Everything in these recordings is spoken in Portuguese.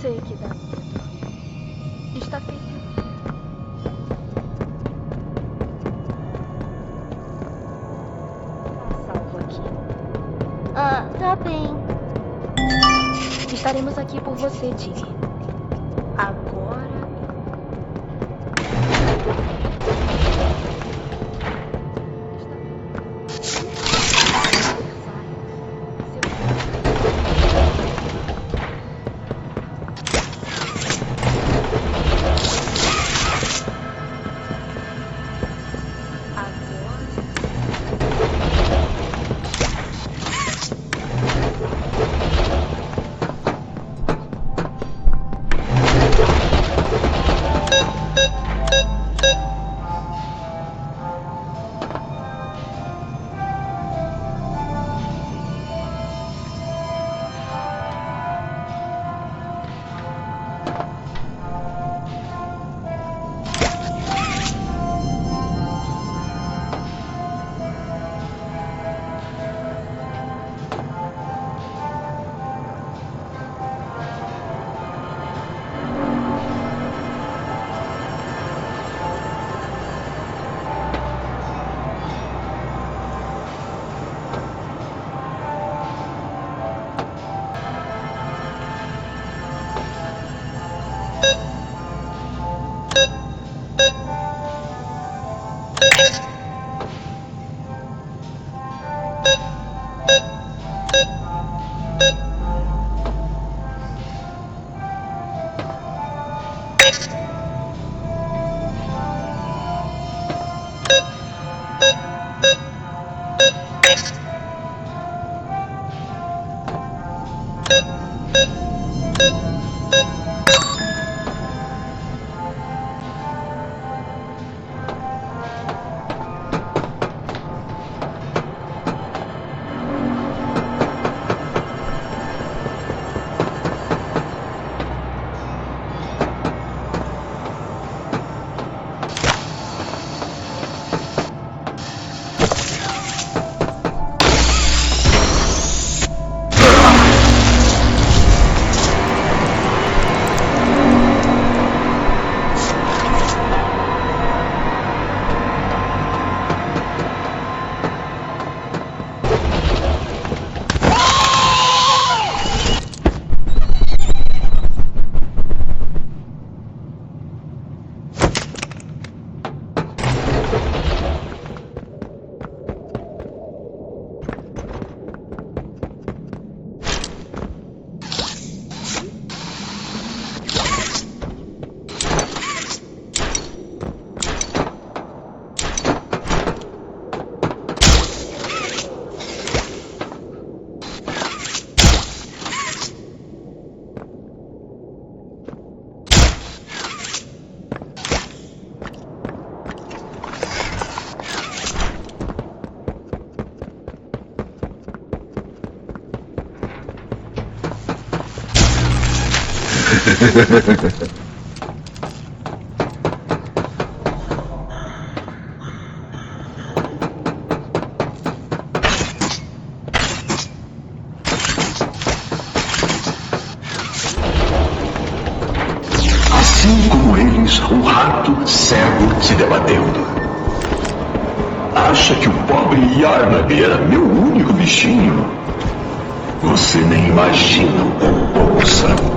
Sei que dá medo. Está feito. Salvo aqui. Ah, tá bem. Estaremos aqui por você, Tilly. Agora. Assim como eles, o rato cego se debatendo. Acha que o pobre Yarnab era meu único bichinho? Você nem imagina o quão pouco sabe.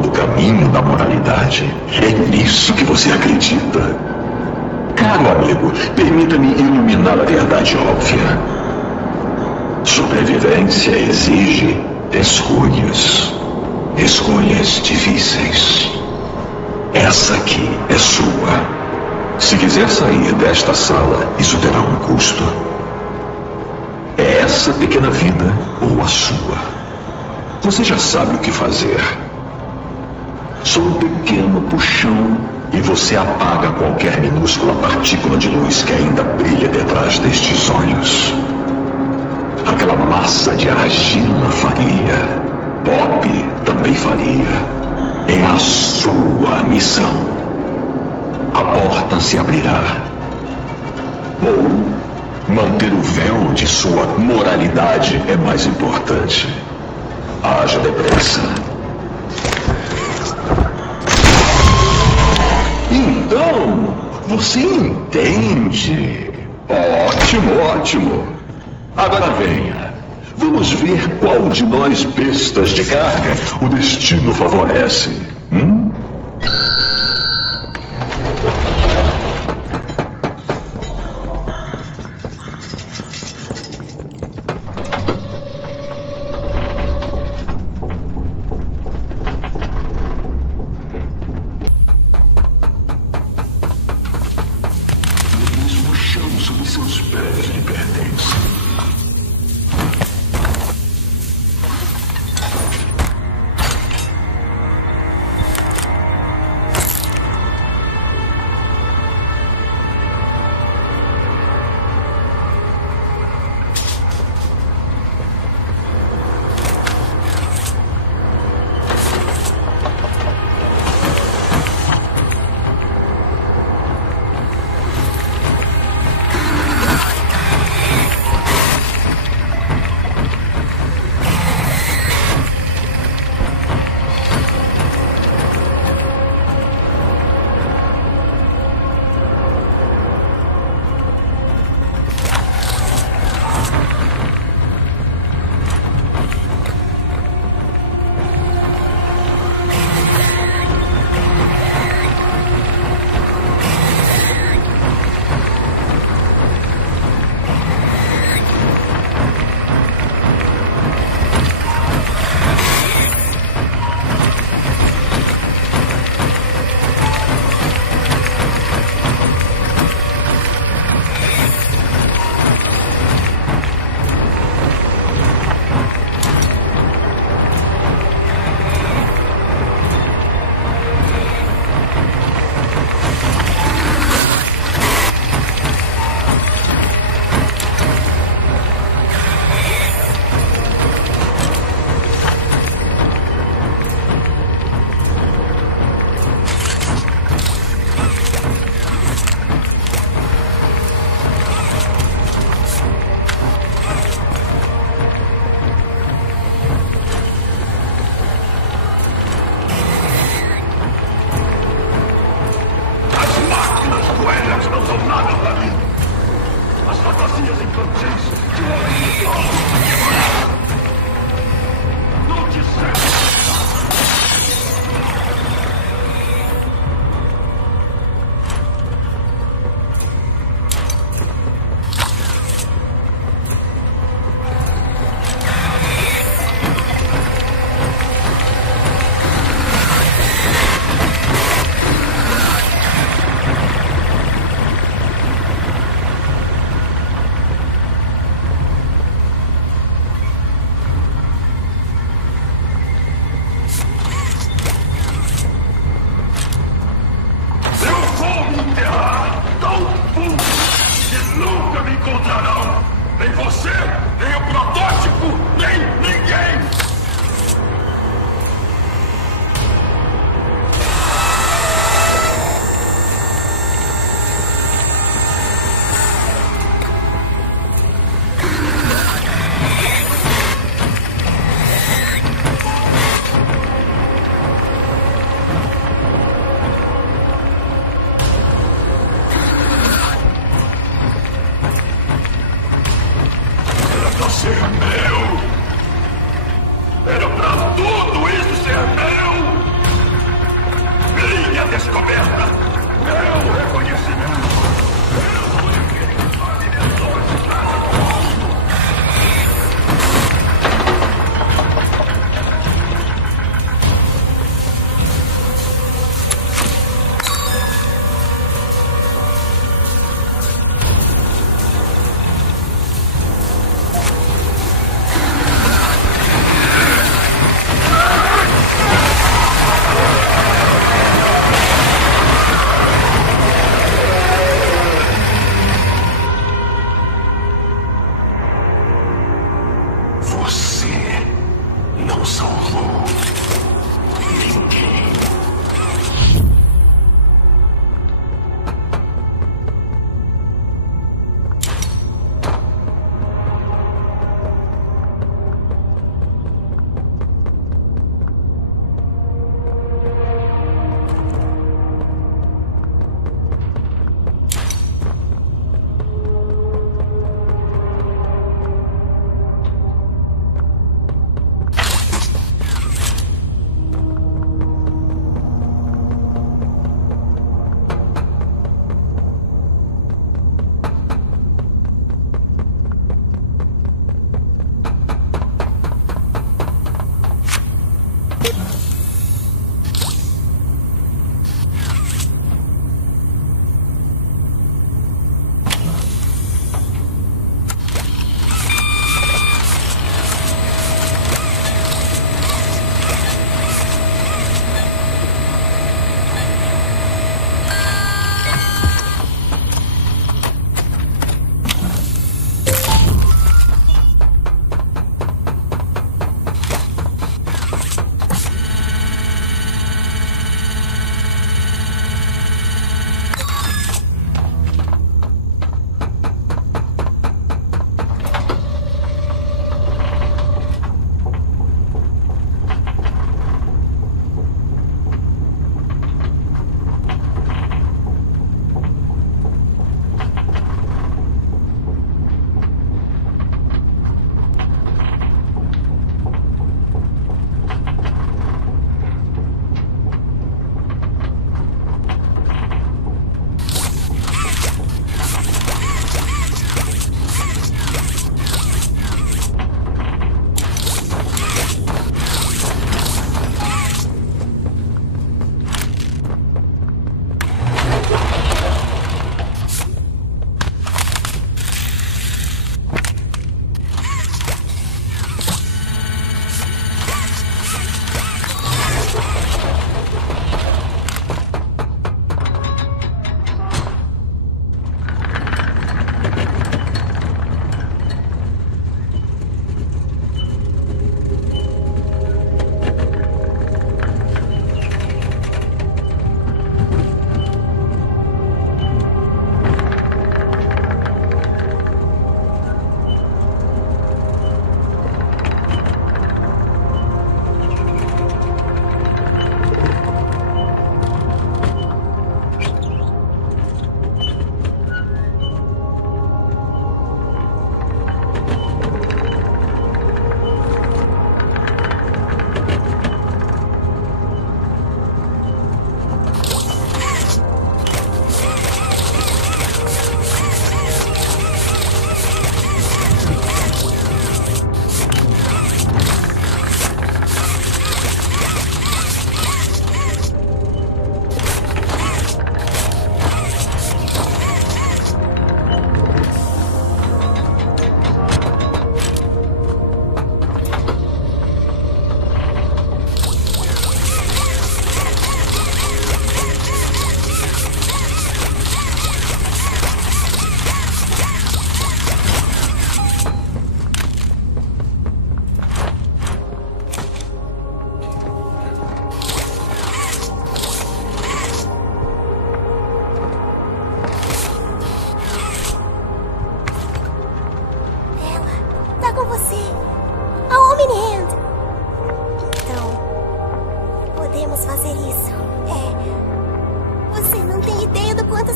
alto do caminho da moralidade? É nisso que você acredita? Caro amigo, permita-me iluminar a verdade óbvia. Sobrevivência exige escolhas. Escolhas difíceis. Essa aqui é sua. Se quiser sair desta sala, isso terá um custo. É essa pequena vida ou a sua? Você já sabe o que fazer. Só um pequeno puxão e você apaga qualquer minúscula partícula de luz que ainda brilha detrás destes olhos. Aquela massa de argila faria. Bob também faria. É a sua missão. A porta se abrirá. Ou manter o véu de sua moralidade é mais importante. Haja depressa. Então, você entende. Ótimo, ótimo. Agora venha. Vamos ver qual de nós bestas de carga o destino favorece. O chão sob seus pés lhe pertence.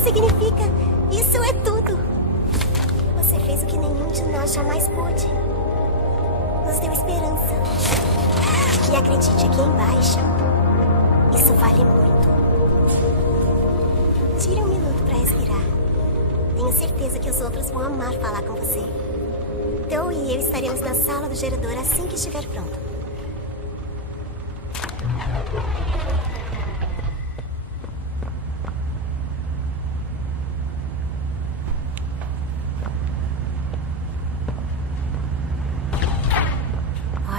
significa. Isso é tudo. Você fez o que nenhum de nós jamais pôde. Nos deu esperança. E acredite, aqui embaixo, isso vale muito. Tire um minuto para respirar. Tenho certeza que os outros vão amar falar com você. Então e eu estaremos na sala do gerador assim que estiver pronto.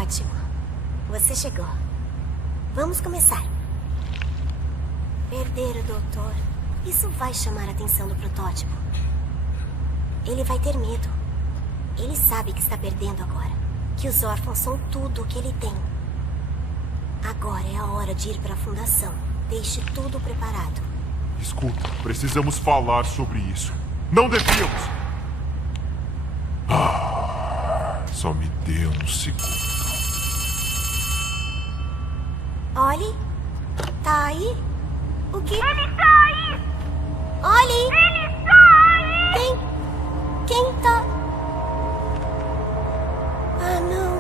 Ótimo. Você chegou. Vamos começar. Perder o doutor. Isso vai chamar a atenção do protótipo. Ele vai ter medo. Ele sabe que está perdendo agora. Que os órfãos são tudo o que ele tem. Agora é a hora de ir para a fundação. Deixe tudo preparado. Escuta, precisamos falar sobre isso. Não devíamos. Só me dê um segundo. Olhe. Tá aí? O que? Ele está aí! Olhe! Ele está aí! Quem tá... Ah, não.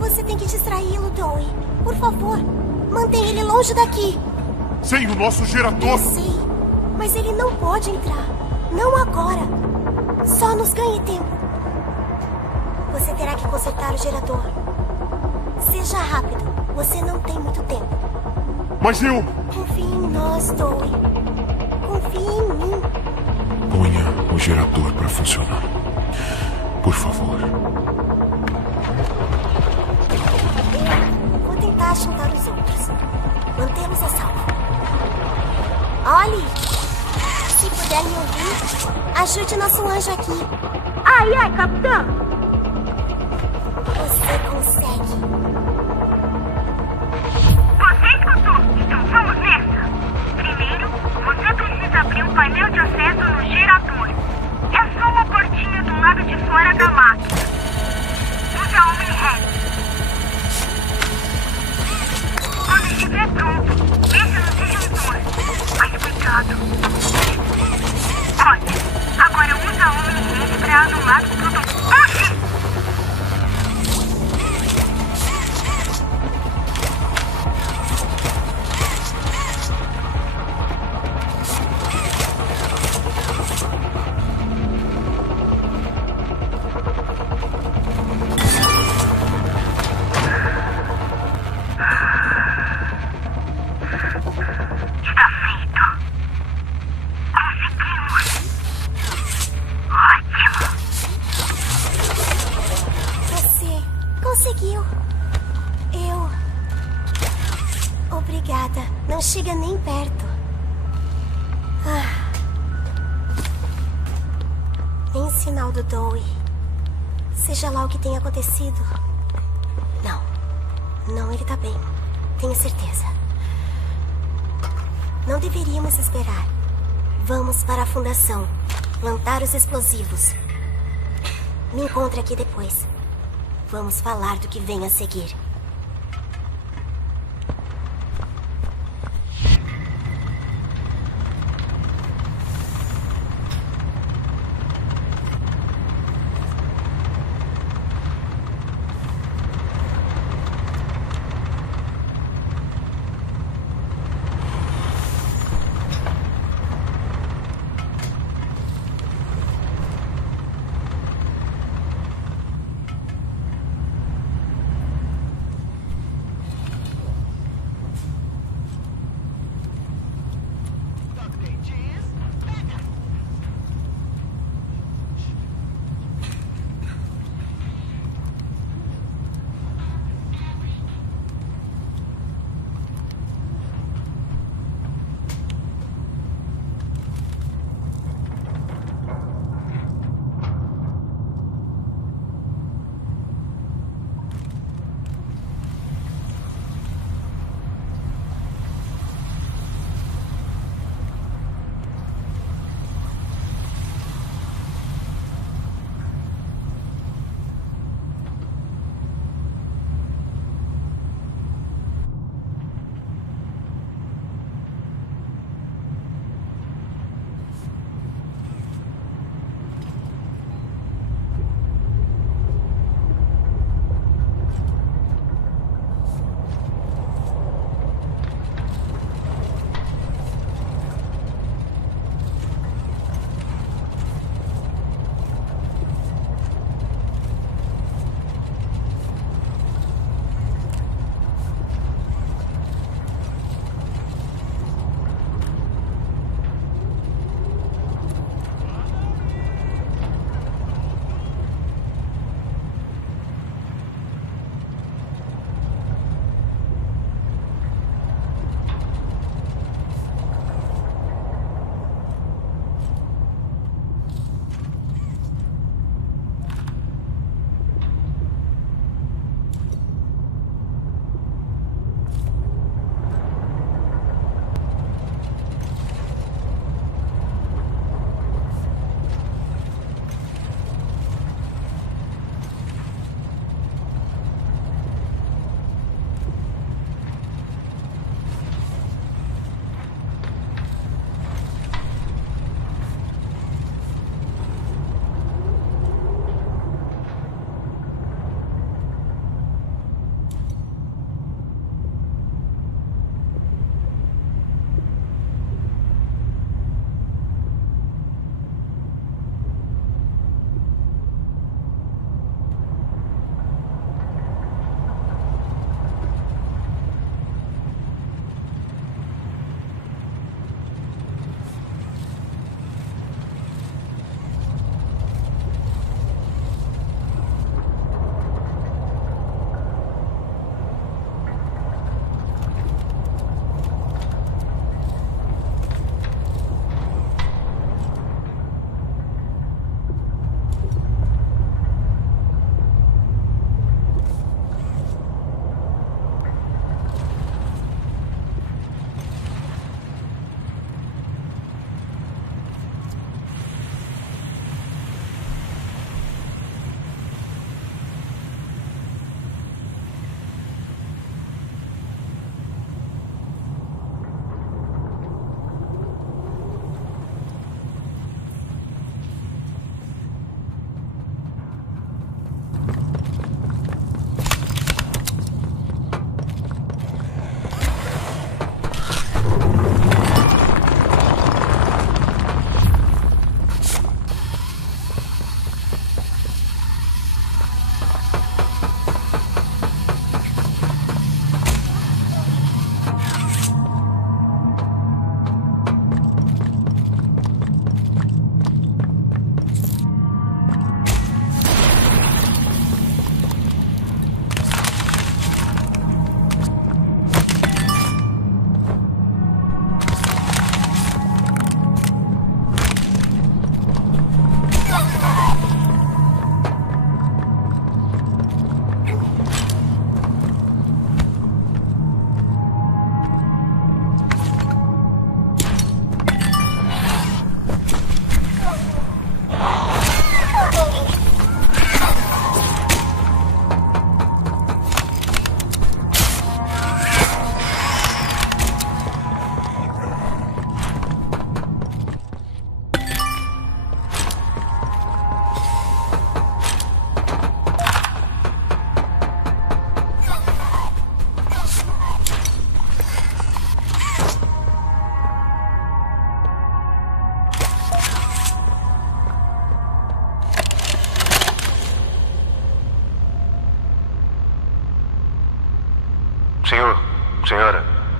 Você tem que distraí-lo, Dowie. Por favor, mantenha ele longe daqui. Sem o nosso gerador! Eu sei, mas ele não pode entrar. Não agora. Só nos ganhe tempo. Você terá que consertar o gerador. Seja rápido. Você não tem muito tempo. Mas eu... Confie em nós, Dowie. Confie em mim. Ponha o gerador para funcionar. Por favor. Eu vou tentar juntar os outros. Mantê-los a salvo. Olhe! Se puder me ouvir, ajude nosso anjo aqui. Ai, ai, capitão! Você consegue. Você escutou? Então vamos nessa. Primeiro, você precisa abrir um painel de acesso no gerador. É só uma portinha do lado de fora da máquina. Use a Omni-Head. Quando estiver pronto, pense no disjuntor. Mas cuidado. Ótimo. Agora usa a Omni-Head para anular o produto. Puxe! Está feito. Conseguimos. Ótimo. Você conseguiu. Eu... Obrigada. Não chega nem perto. Nem sinal do Dowie. Seja lá o que tenha acontecido. Não. Não, ele tá bem. Tenho certeza. Não deveríamos esperar. Vamos para a fundação. Plantar os explosivos. Me encontre aqui depois. Vamos falar do que vem a seguir.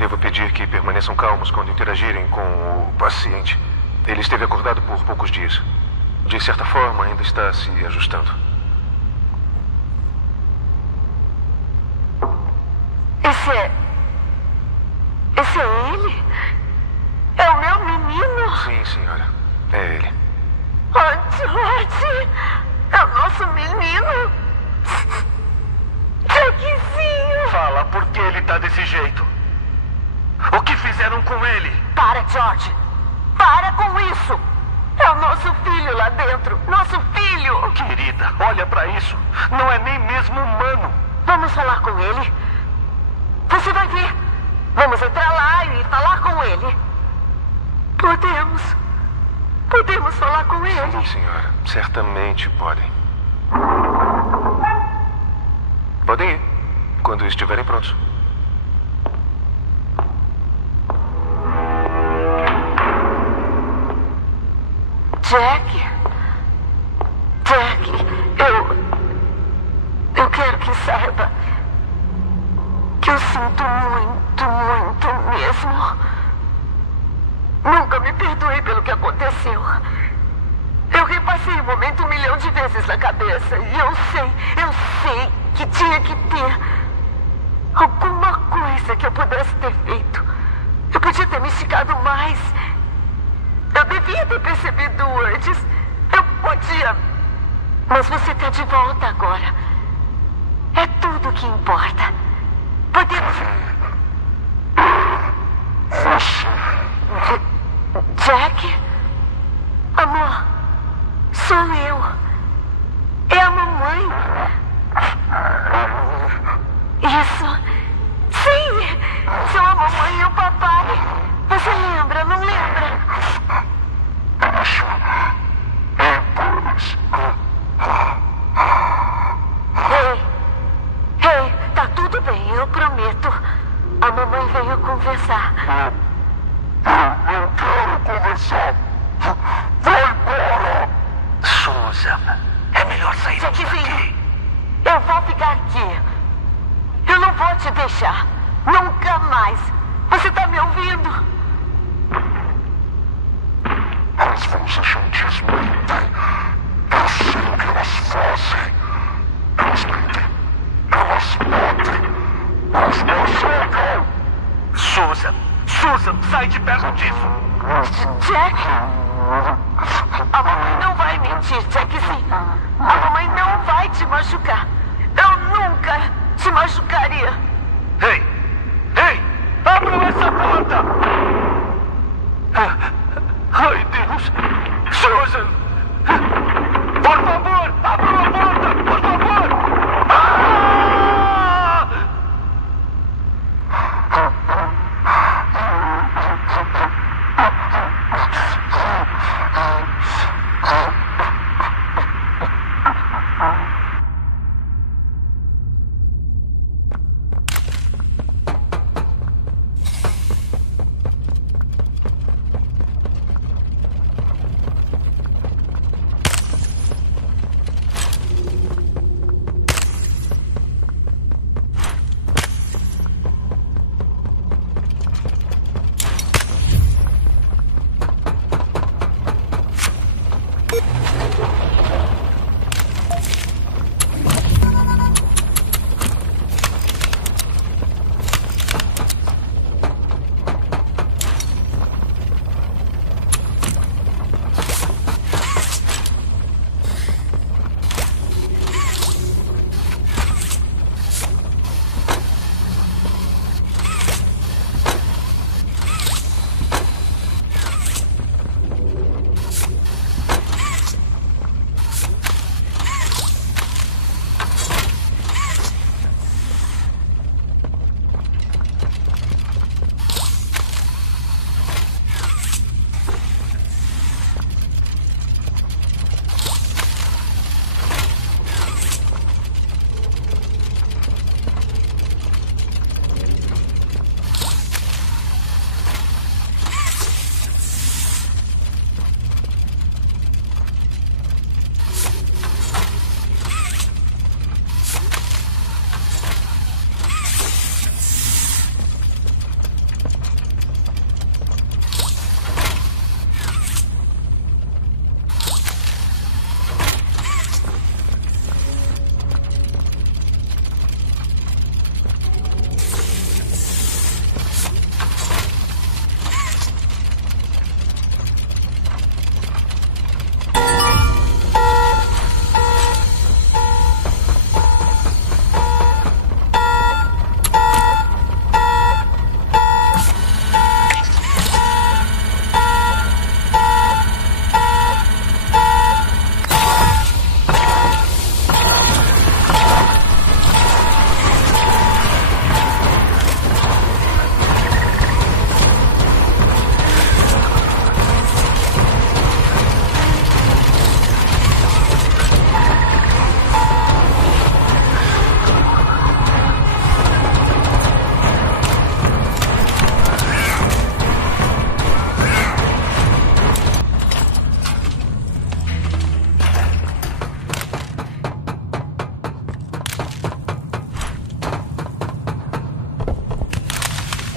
devo pedir que permaneçam calmos quando interagirem com o paciente. Ele esteve acordado por poucos dias. De certa forma, ainda está se ajustando. Esse é ele? É o meu menino? Sim, senhora. É ele. Oh, George! É o nosso menino! Jackzinho! Fala, por que ele tá desse jeito? O que fizeram com ele? Para, George! Para com isso! É o nosso filho lá dentro! Nosso filho! Querida, olha pra isso. Não é nem mesmo humano. Vamos falar com ele? Você vai ver. Vamos entrar lá e falar com ele. Podemos falar com ele. Sim, senhora. Certamente podem. Podem ir, quando estiverem prontos. Jack, eu quero que saiba que eu sinto muito mesmo. Nunca me perdoei pelo que aconteceu. Eu repassei o momento 1 milhão de vezes na cabeça e eu sei que tinha que ter alguma coisa que eu pudesse ter feito. Eu podia ter me esticado mais. Eu devia ter percebido antes. Eu podia. Mas você está de volta agora. É tudo o que importa. Podemos... Jack? Amor, sou eu. É a mamãe. Isso. Sim, são a mamãe e o papai. Você lembra, não lembra? Ei, tá tudo bem, eu prometo. A mamãe veio conversar. Não quero conversar. Vai embora. Susan, é melhor sair Jackzinho, eu vou ficar aqui. Eu não vou te deixar. Nunca mais. Você tá me ouvindo? As forças juntas mentem. Eu sei o que elas fazem. Elas mentem. Elas matam. Elas massacram. Susan, sai de perto disso. Jack? A mamãe não vai mentir, Jackzinho. A mamãe não vai te machucar. Eu nunca te machucaria. Ei! Abram essa porta! Ai, Deus! Susan! Por favor, abram a porta! Por favor!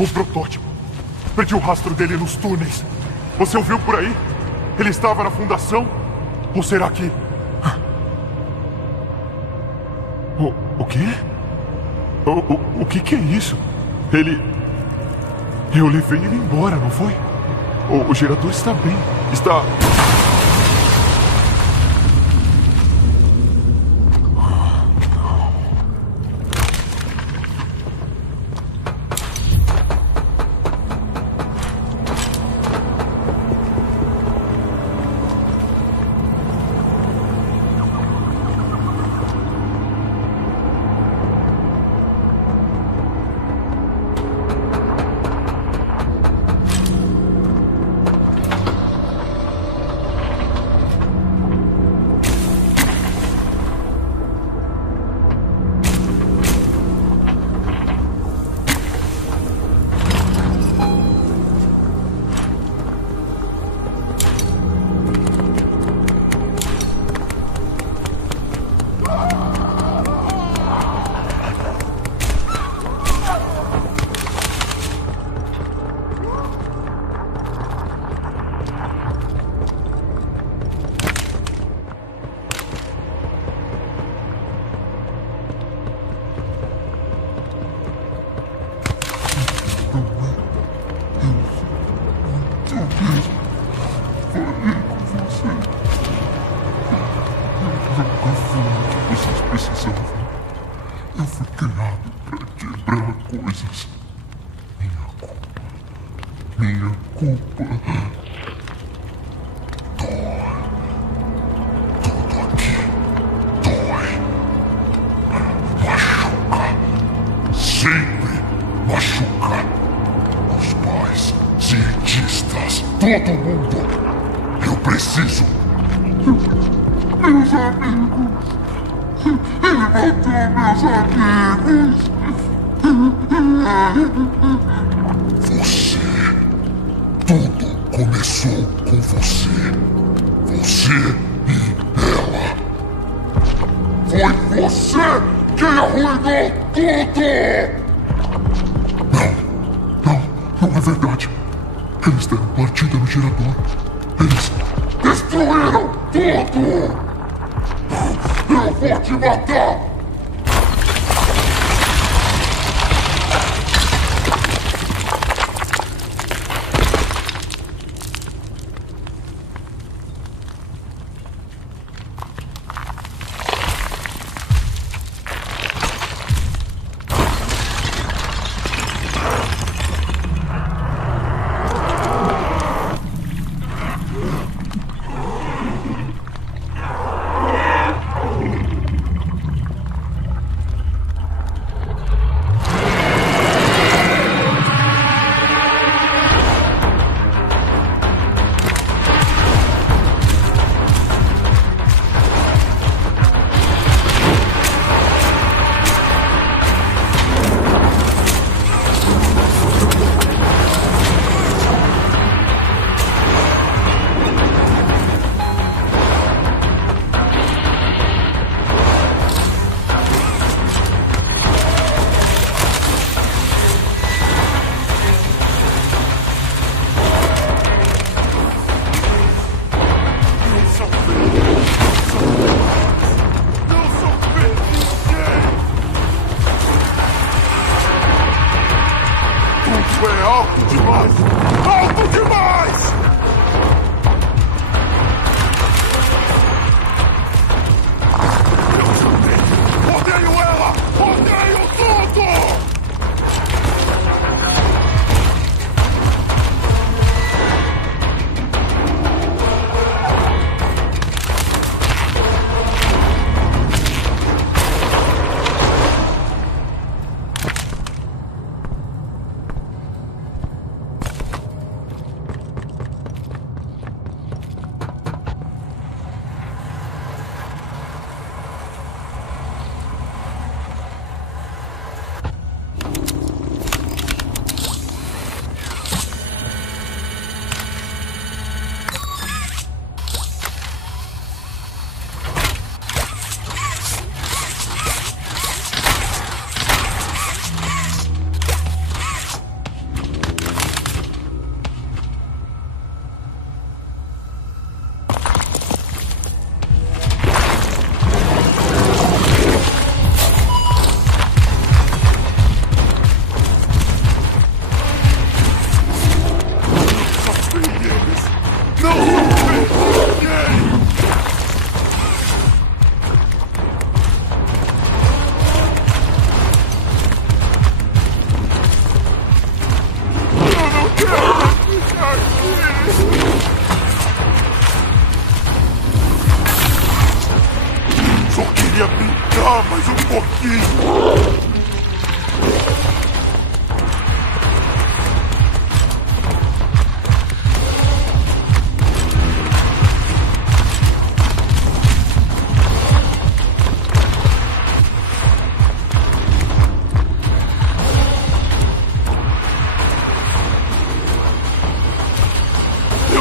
protótipo. Perdi o rastro dele nos túneis. Você o viu por aí? Ele estava na fundação? Ou será que... O quê? O que é isso? Ele... Eu levei ele embora, não foi? O gerador está bem. Está... Vocês precisavam. Eu fui criado para quebrar coisas. Minha culpa. Minha culpa. Dói. Tudo aqui dói. Machuca. Sempre machuca. Os pais, cientistas, todo mundo. Eu preciso. Meus amigos. Ele matou meus amigos. Você. Tudo começou com você. Você e ela. Foi você quem arruinou tudo! Não é verdade. Eles deram partida no gerador. Eles destruíram tudo! Eu vou te matar!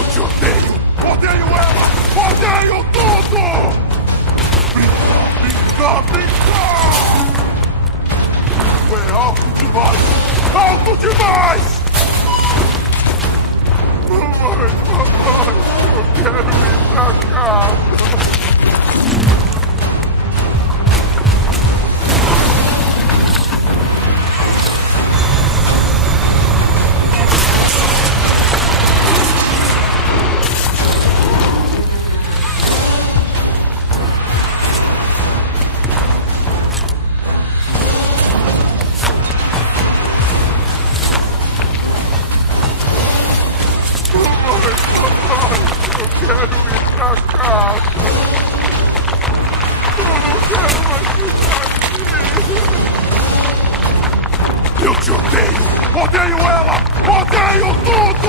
te odeio! Odeio ela! Odeio tudo! Brincar! É alto demais! Alto demais! Mamãe, eu quero ir pra casa! Eu te odeio! Odeio ela! Odeio tudo!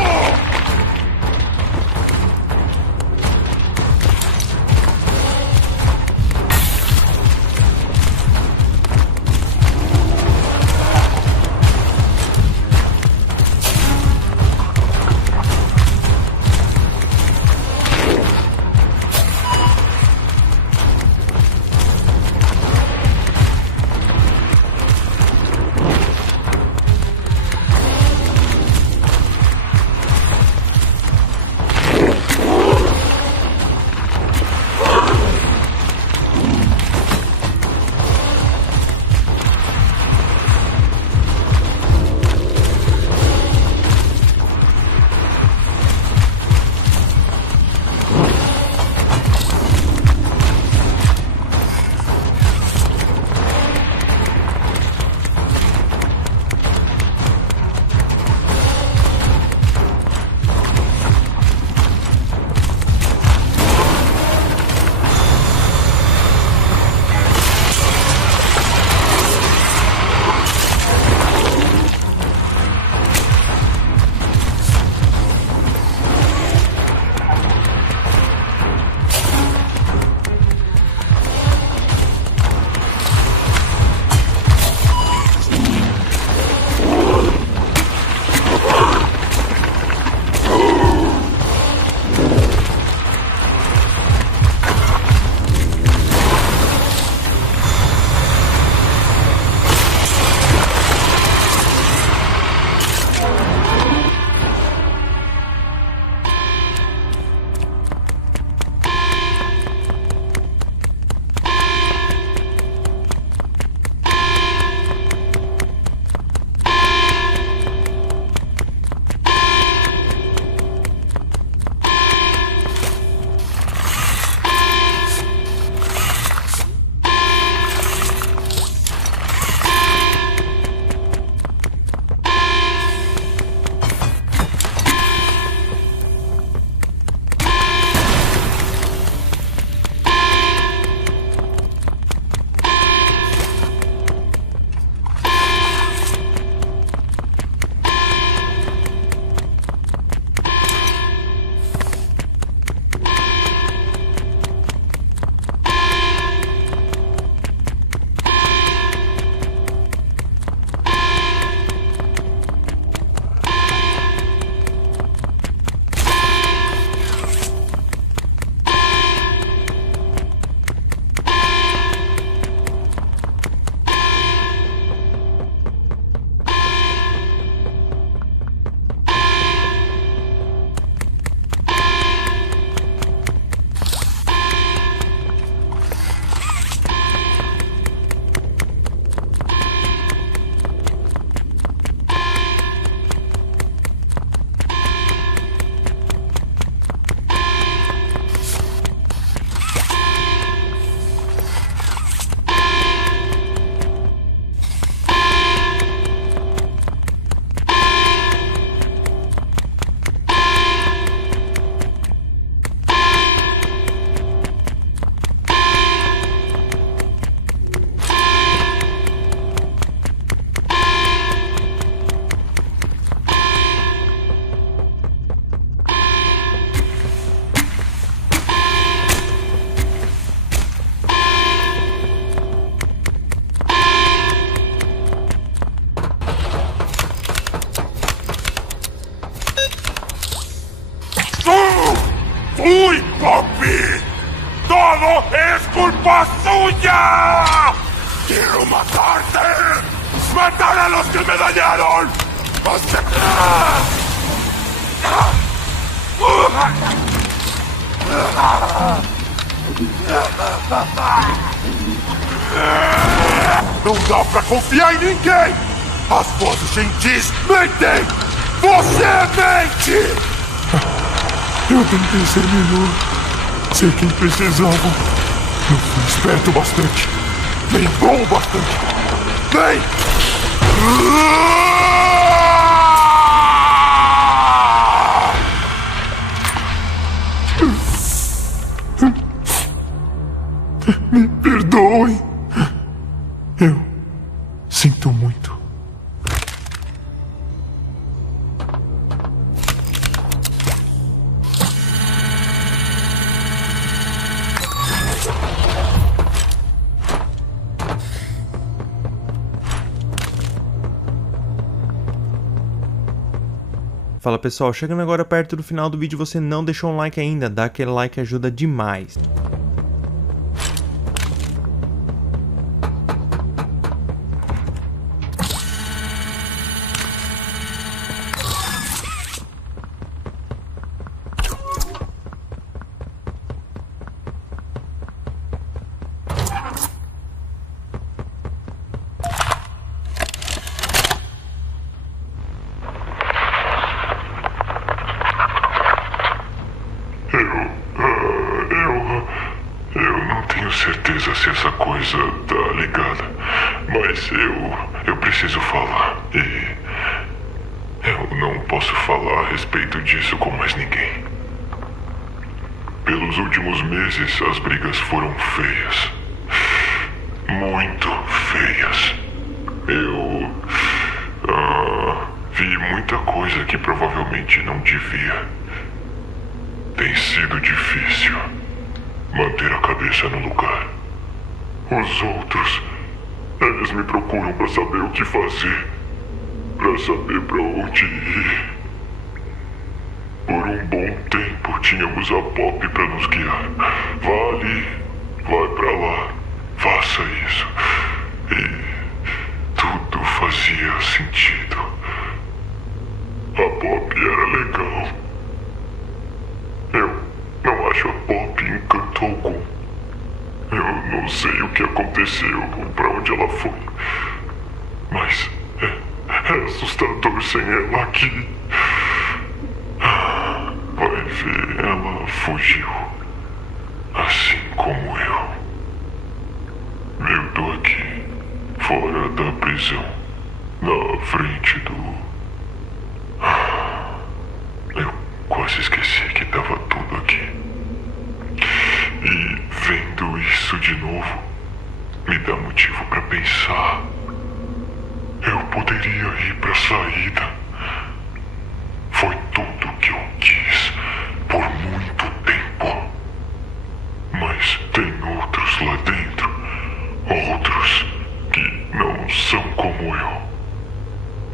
Solo es culpa suya. Quiero matarte. Matar a los que me dañaron. Não dá pra confiar em ninguém! As vozes gentis mentem! Você mente! Eu tentei ser melhor. Ser quem precisava. Eu fui esperto bastante. Nem bom bastante. Vem! Me perdoem. Eu sinto muito. Fala pessoal, chegando agora perto do final do vídeo, você não deixou um like ainda, dá aquele like que ajuda demais. Eu não tenho certeza se essa coisa tá ligada, mas eu preciso falar e eu não posso falar a respeito disso com mais ninguém. Pelos últimos meses as brigas foram feias, muito feias. Eu vi muita coisa que provavelmente não devia. Tem sido difícil manter a cabeça no lugar. Os outros, eles me procuram para saber o que fazer, para saber para onde ir. Por um bom tempo tínhamos a Pop para nos guiar. Vá ali, vai para lá, faça isso. E tudo fazia sentido. A Pop era legal. Eu não acho a Pop encanto algum. Eu não sei o que aconteceu ou pra onde ela foi. Mas é assustador sem ela aqui. Vai ver, ela fugiu. Assim como eu. Eu tô aqui, fora da prisão, na frente do... Eu quase esqueci que tava tudo aqui. E vendo isso de novo, me dá motivo pra pensar. Eu poderia ir pra saída. Foi tudo que eu quis por muito tempo. Mas tem outros lá dentro. Outros que não são como eu.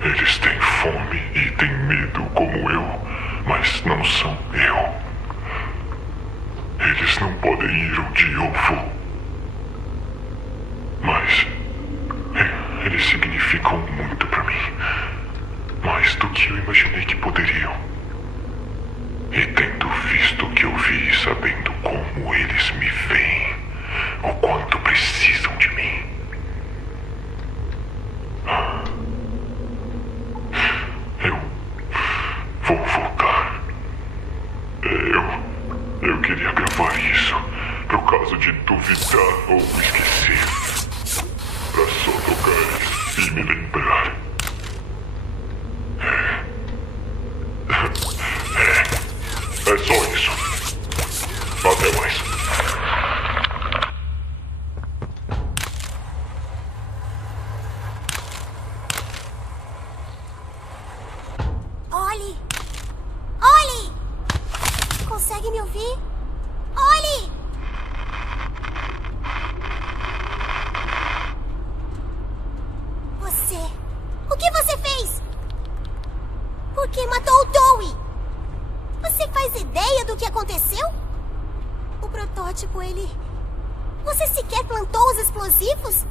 Eles têm fome e têm medo como eu, mas não são eu. Eles não podem ir onde eu vou. Mas eles significam muito pra mim. Mais do que eu imaginei que poderiam. E tendo visto o que eu vi e sabendo como eles me veem, o quanto precisam de mim. Eu vou voltar. Eu queria gravar isso, por causa de duvidar ou esquecer. Pra só tocar e me lembrar. É só isso. Até mais. Ollie! Ollie! Consegue me ouvir? Ollie! Você... O que você fez? Por que matou o Dewey? Você faz ideia do que aconteceu? O protótipo, ele Você sequer plantou os explosivos?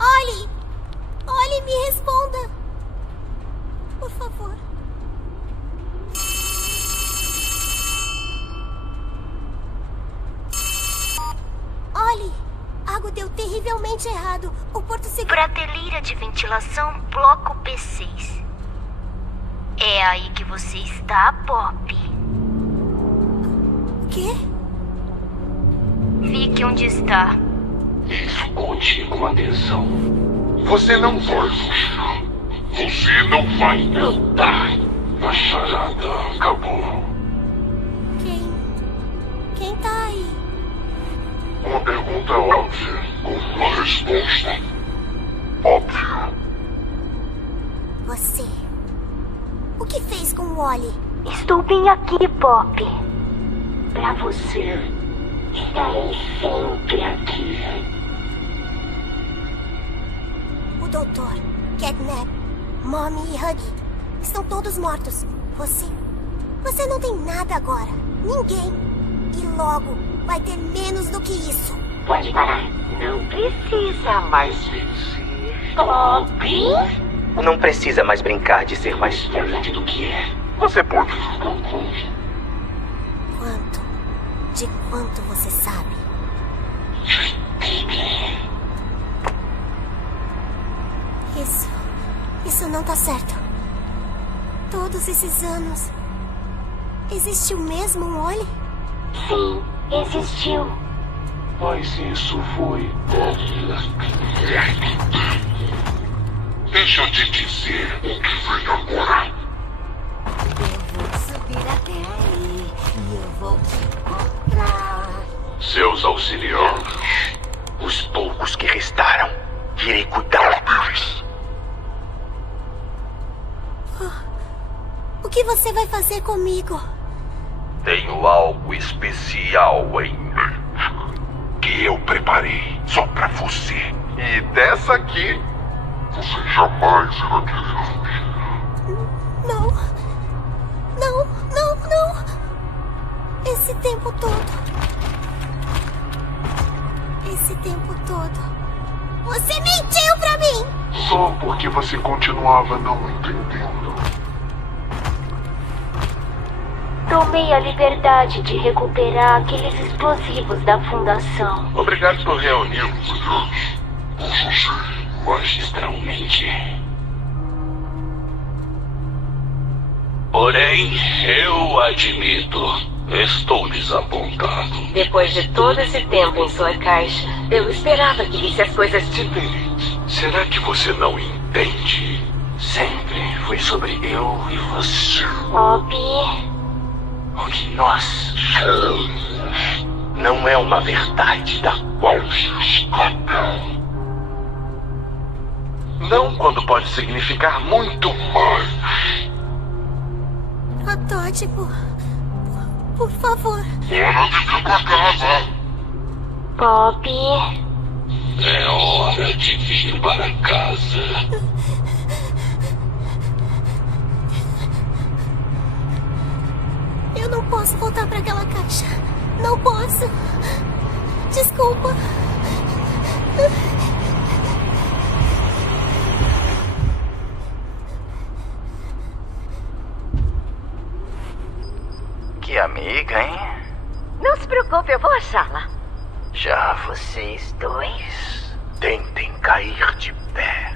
Ollie! Ollie, me responda! Por favor. Ollie! Algo deu terrivelmente errado. O Porto Seguro... Prateleira de ventilação, bloco P6. É aí que você está, Pop. Quê? Fique onde está. Escute com atenção. Você não vai fugir. Você não vai lutar. A charada acabou. Quem tá aí? Uma pergunta óbvia, com uma resposta óbvia. Você. O que fez com o Ollie? Estou bem aqui, Pop. Pra você. Estarei sempre aqui. O doutor, Catnap, Mommy e Huggy estão todos mortos. Você não tem nada agora. Ninguém. E logo vai ter menos do que isso. Pode parar. Não precisa mais vencer. Pop? Não precisa mais brincar de ser mais forte do que é. Você pode. De quanto você sabe? Isso não tá certo. Todos esses anos... Existiu mesmo um Ollie? Sim, existiu. Mas isso foi... Deixa eu te dizer o que vem agora. Eu vou subir até aí e eu vou te encontrar. Seus auxiliares. Os poucos que restaram. Irei cuidar deles. O que você vai fazer comigo? Tenho algo especial em mente que eu preparei só pra você. E dessa aqui, você jamais irá querer fugir. Não. Esse tempo todo. Você mentiu pra mim! Só porque você continuava não entendendo. Tomei a liberdade de recuperar aqueles explosivos da fundação. Obrigado por reunir-nos. Magistralmente. Porém, eu admito, estou desapontado. Depois de todo esse tempo em sua caixa, eu esperava que visse as coisas diferentes. Será que você não entende? Sempre foi sobre eu e você. Pop. O que nós chamamos não é uma verdade da qual se escapa. Não quando pode significar muito mais. Protótipo. Por favor. Hora de vir pra casa. Pop. É hora de vir para casa. Eu não posso voltar pra aquela caixa. Não posso. Desculpa. Que amiga, hein? Não se preocupe, eu vou achá-la. Já vocês dois tentem cair de pé.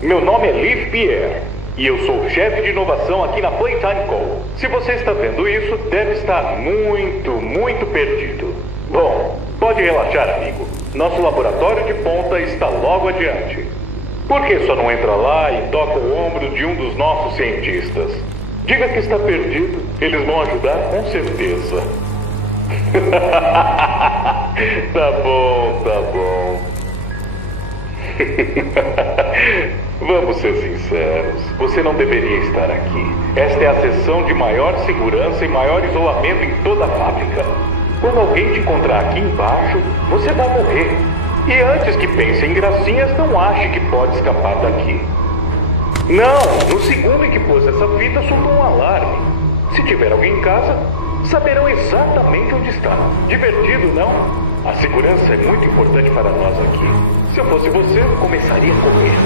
Meu nome é Liv Pierre e eu sou o chefe de inovação aqui na Playtime Co. Se você está vendo isso, deve estar muito perdido. Bom, pode relaxar, amigo. Nosso laboratório de ponta está logo adiante. Por que só não entra lá e toca o ombro de um dos nossos cientistas? Diga que está perdido, eles vão ajudar com certeza. Tá bom. Vamos ser sinceros, você não deveria estar aqui. Esta é a seção de maior segurança e maior isolamento em toda a fábrica. Quando alguém te encontrar aqui embaixo, você vai morrer. E antes que pense em gracinhas, não ache que pode escapar daqui. Não, no segundo em que pôs essa fita, soltou um alarme. Se tiver alguém em casa, saberão exatamente onde está. Divertido, não? A segurança é muito importante para nós aqui. Se eu fosse você, começaria a comer.